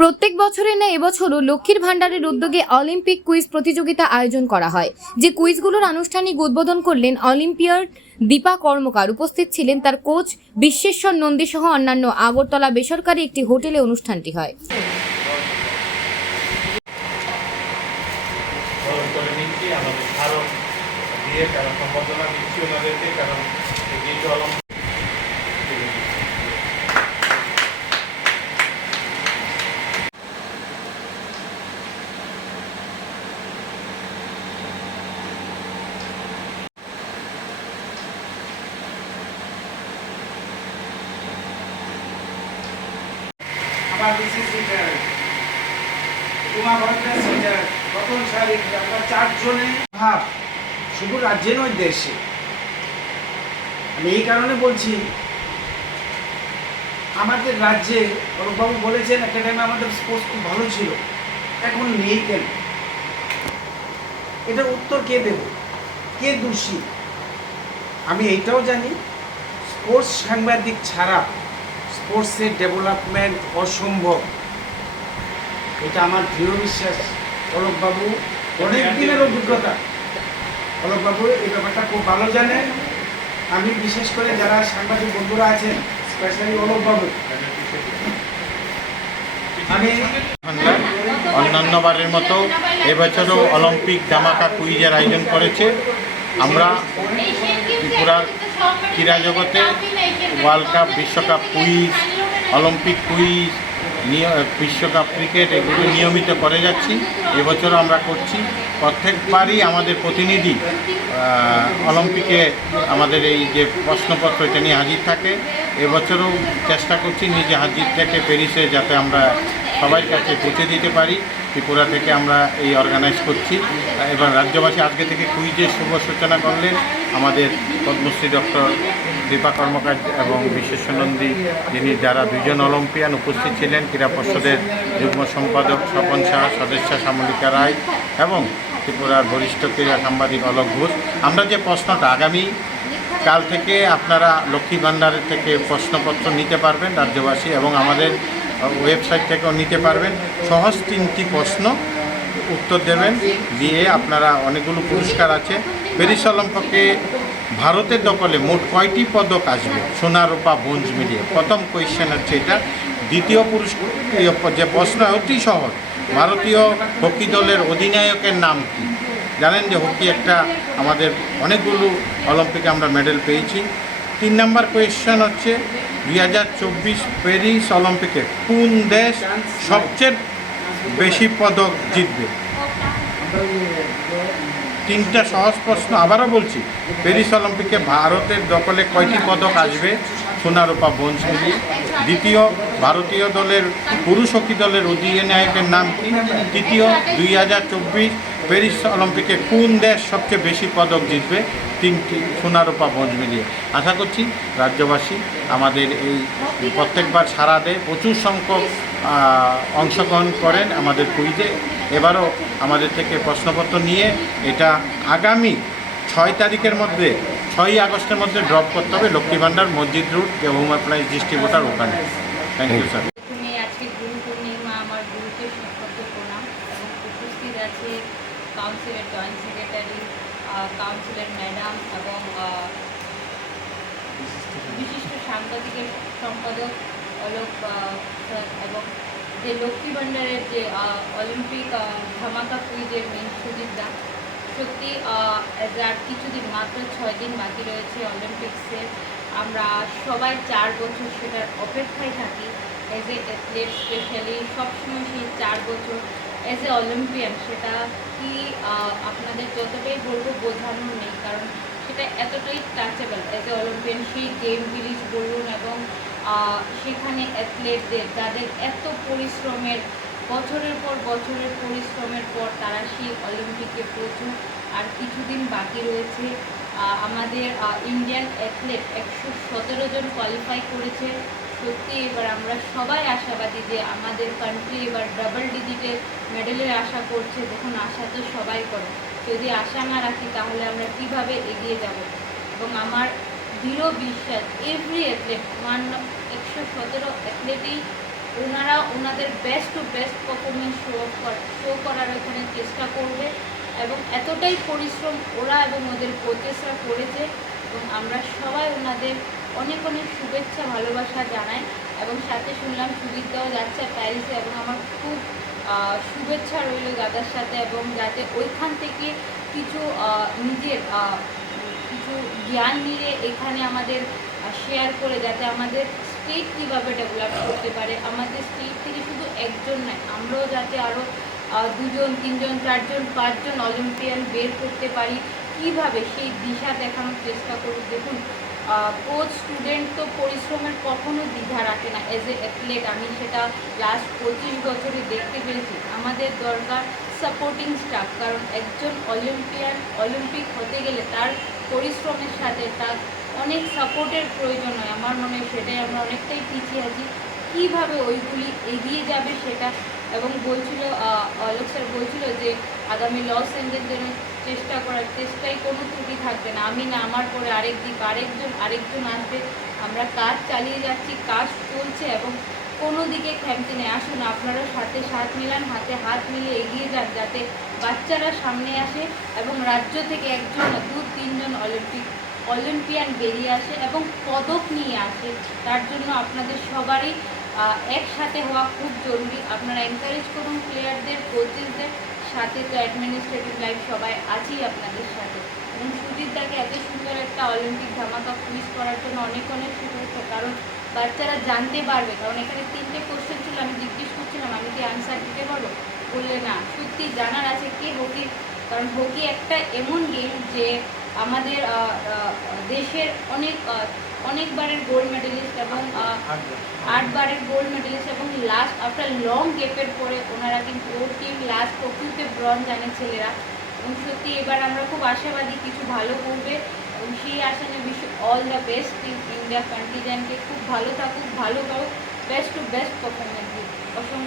প্রত্যেক বছরের ন্যায় এবছরও লক্ষ্মীর ভাণ্ডারের উদ্যোগে অলিম্পিক কুইজ প্রতিযোগিতা আয়োজন করা হয়। যে কুইজগুলোর আনুষ্ঠানিক উদ্বোধন করলেন অলিম্পিয়ার দীপা কর্মকার। উপস্থিত ছিলেন তার কোচ বিশ্বেশ্বর নন্দী সহ অন্যান্য। আগরতলা বেসরকারি একটি হোটেলে অনুষ্ঠানটি হয়। আমার বিসিস লিডার উমা ভট্টাচার্য লিডার রতন শারীর আমরা চারজনে ভাব শুধু রাজ্যে নয় দেশে। আমি এই কারণে বলছি, আমাদের রাজ্যে অরূপবাবু বলেছেন একটা টাইমে আমাদের স্পোর্টস খুব ভালো ছিল, এখন নেই কেন? এটার উত্তর কে দেব? কে দোষী? আমি এইটাও জানি, স্পোর্টস সাংবাদিক ছাড়া স্পোর্টসের ডেভেলপমেন্ট অসম্ভব। এটা আমার দৃঢ় বিশ্বাস। অলোকবাবু অনেক দিনের অভিজ্ঞতা, অলোকবাবু এই ব্যাপারটা খুব ভালো জানেন। আমি বিশেষ করে যারা সাংবাদিক বন্ধুরা আছেন, স্পেশালি অলোকবাবু, আমি অন্যান্যবারের মতো এবছরও অলিম্পিক ধামাকা কুইজের আয়োজন করেছে। আমরা ত্রিপুরার ক্রীড়া জগতে ওয়ার্ল্ড কাপ, বিশ্বকাপ কুইজ, অলিম্পিক কুইজ, বিশ্বকাপ ক্রিকেট এগুলো নিয়মিত করে যাচ্ছি। এবছরও আমরা করছি। প্রত্যেকবারই আমাদের প্রতিনিধি অলিম্পিকে আমাদের এই যে প্রশ্নপত্র এটা নিয়ে হাজির থাকে। এবছরও চেষ্টা করছি নিজে হাজির থেকে প্যারিসে, যাতে আমরা সবার কাছে পৌঁছে দিতে পারি। ত্রিপুরা থেকে আমরা এই অর্গানাইজ করছি। এবার রাজ্যবাসী আজকে থেকে কুইজের শুভ সূচনা করলেন আমাদের পদ্মশ্রী ডক্টর দীপা কর্মকার এবং বিশ্বেশ্বর নন্দী, যিনি যারা দুজন অলিম্পিয়ান উপস্থিত ছিলেন, ক্রীড়া পর্ষদের যুগ্ম সম্পাদক স্বপন শাহ, সদস্যা শ্যামলিকা রায় এবং ত্রিপুরার বরিষ্ঠ ক্রীড়া সাংবাদিক অলোক ঘোষ। আমরা যে প্রশ্নটা আগামী কাল থেকে আপনারা লক্ষ্মী ভাণ্ডারের থেকে প্রশ্নপত্র নিতে পারবেন রাজ্যবাসী, এবং আমাদের ওয়েবসাইট থেকেও নিতে পারবেন। সহজ 3টি প্রশ্ন উত্তর দেবেন, দিয়ে আপনারা অনেকগুলো পুরস্কার আছে। প্যারিস অলিম্পিকে ভারতের দখলে মোট কয়টি পদক আসবে, সোনা রূপা ব্রোঞ্জ মিলিয়ে? প্রথম কোয়েশ্চেন হচ্ছে এটা। দ্বিতীয় যে প্রশ্ন অতি সহজ, ভারতীয় হকি দলের অধিনায়কের নাম কি? জানেন যে হকি একটা আমাদের অনেকগুলো অলিম্পিকে আমরা মেডেল পেয়েছি। 3 নম্বর কোয়েশ্চেন হচ্ছে 2024 প্যারিস অলিম্পিকে কোন দেশ সবচেয়ে বেশি পদক জিতবে? 3টা সহজ প্রশ্ন। আবারও বলছি, প্যারিস অলিম্পিকে ভারতের দখলে কয়টি পদক আসবে, সোনা রূপা ব্রোঞ্জ মিলিয়ে? দ্বিতীয়, ভারতীয় দলের পুরুষ হকি দলের অধিনায়কের নাম কি? তৃতীয়, 2024 প্যারিস অলিম্পিকে কোন দেশ সবচেয়ে বেশি পদক জিতবে? 3টি সোনা রূপা ব্রোঞ্জ মিলিয়ে। আশা করছি রাজ্যবাসী আমাদের এই প্রত্যেকবার সাড়া দেয়, প্রচুর সংখ্যক অংশগ্রহণ করেন আমাদের কুইজে। এবারও আমাদের থেকে প্রশ্নপত্র নিয়ে এটা আগামী 6 তারিখের মধ্যে, 6ই আগস্টের মধ্যে ড্রপ করতে হবে Lakshmi Bhandar Masjid road home appliance distributor ওখানে। Thank you sir. আজকে গুরু পূর্ণিমা, আমার গুরুকে সত্য প্রণাম। এবং উপস্থিত আছে কাউন্সিলের জয়েন্ট সেক্রেটারি, কাউন্সিলের ম্যাডাম এবং বিশিষ্ট সাংবাদিকের সম্পাদক অলোক স্যার, এবং যে লক্ষ্মী ভাণ্ডারের যে অলিম্পিক ধামাকা কুইজের মেন সুজিতদা। সত্যি আর কিছুদিন, মাত্র 6 দিন বাকি রয়েছে অলিম্পিক্সের। আমরা সবাই 4 বছর সেটার অপেক্ষায় থাকি। অ্যাজ এ অ্যাথলেট স্পেশালি সবসময় সেই 4 বছর অ্যাজ এ অলিম্পিয়ান, সেটা কি আপনাদের যতটাই বলবো বোঝানোর নেই, কারণ সেটা এতটাই টাচেবল। অ্যাজ এ অলিম্পিয়ান সেই গেম ভিলেজ বলুন, এবং সেখানে অ্যাথলেটদের যাদের এত পরিশ্রমের, বছরের পর বছরের পরিশ্রমের পর তারা সেই অলিম্পিকে পৌঁছন। আর কিছুদিন বাকি রয়েছে। আমাদের ইন্ডিয়ান অ্যাথলেট 117 জন কোয়ালিফাই করেছে। সত্যি এবার আমরা সবাই আশাবাদী যে আমাদের কান্ট্রি এবার ডাবল ডিজিটের মেডেলের আশা করছে। দেখুন, আশা তো সবাই করে, যদি আশা না রাখি তাহলে আমরা কিভাবে এগিয়ে যাব? এবং আমার দৃঢ় বিশ্বাস এভরি অ্যাথলেট, 117 অ্যাথলেটই ওনারা ওনাদের best to best performance show করার এখানে চেষ্টা করবে এবং এতটাই পরিশ্রম ওরা এবং ওদের কোচেসরা করেছে এবং আমরা সবাই ওনাদের অনেক অনেক শুভেচ্ছা ভালোবাসা জানাই এবং সাথে শুনলাম সুদীপদাও যাচ্ছে প্যারিসে এবং আমার খুব শুভেচ্ছা রইল দাদার সাথে এবং যাতে ওইখান থেকে কিছু নিজের কিছু জ্ঞান নিয়ে এখানে আমাদের শেয়ার করে যাতে আমাদের স্টেট কীভাবে ডেভেলপ করতে পারে, আমাদের স্টেট থেকে শুধু একজন নয় আমরাও যাতে আরও 2 জন 3 জন 4 জন 5 জন অলিম্পিয়ান বের করতে পারি, কিভাবে সেই দিশা দেখানোর চেষ্টা করুক। দেখুন কোচ স্টুডেন্ট তো পরিশ্রমের কখনো দ্বিধা রাখে না। অ্যাজ এ অ্যাথলেট আমি সেটা লাস্ট 25 বছরে দেখতে পেরেছি। আমাদের দরকার সাপোর্টিং স্টাফ, কারণ একজন অলিম্পিক হতে গেলে তার পরিশ্রমের সাথে তার অনেক সাপোর্টের প্রয়োজন হয়। আমার মনে হয় সেটাই আমরা অনেকটাই পিছিয়ে আছি, কীভাবে ওইগুলি এগিয়ে যাবে সেটা। এবং বলছিল অলোক স্যার বলছিল যে আগামী লস অ্যাঞ্জেলসের চেষ্টা করার চেষ্টায় কোনো ত্রুটি থাকবে না। আমি না, আমার পরে আরেকজন আসবে। আমরা কাজ চালিয়ে যাচ্ছি, কাজ চলছে এবং কোনো দিকে থমকে নেই। আসুন আপনারা সাথে সাথ মিলান, হাতে হাত মিলিয়ে এগিয়ে যান যাতে বাচ্চারা সামনে আসে এবং রাজ্য থেকে 1 জন না 2-3 জন অলিম্পিয়ান বেরিয়ে আসে এবং পদক নিয়ে আসে। তার জন্য আপনাদের সবারই একসাথে হওয়া খুব জরুরি। আপনারা এনকারেজ করুন প্লেয়ারদের, কোচেসদের, সাথে তো অ্যাডমিনিস্ট্রেটিভ লাইফ সবাই আছেই আপনাদের সাথে। এবং সুদীপদাকে এত সুন্দর একটা অলিম্পিক ধামাকা কুইজ করার জন্য অনেক অনেক শুভেচ্ছা, কারণ বাচ্চারা জানতে পারবে। কারণ এখানে 3টে কোশ্চেন ছিল, আমি জিজ্ঞেস করছিলাম আমি কি আনসার দিতে পারবো, বললে না সত্যি জানার আছে কি হকির, কারণ হকি একটা এমন গেম যে আমাদের দেশের অনেকবারের গোল্ড মেডেলিস্ট এবং 8বারের গোল্ড মেডেলিস্ট এবং লাস্ট আফটার লং গ্যাপের পরে ওনারা কিন্তু ওর টিম লাস্ট টোকিওতে ব্রঞ্জ আনে ছেলেরা। এবং সত্যি এবার আমরা খুব আশাবাদী কিছু ভালো করবে এবং সেই আশা নিয়ে wish all the best team India কন্টিজেন্টকে। খুব ভালো থাকুক, ভালো করুক, বেস্ট টু বেস্ট পারফরমেন্স। অসংখ্য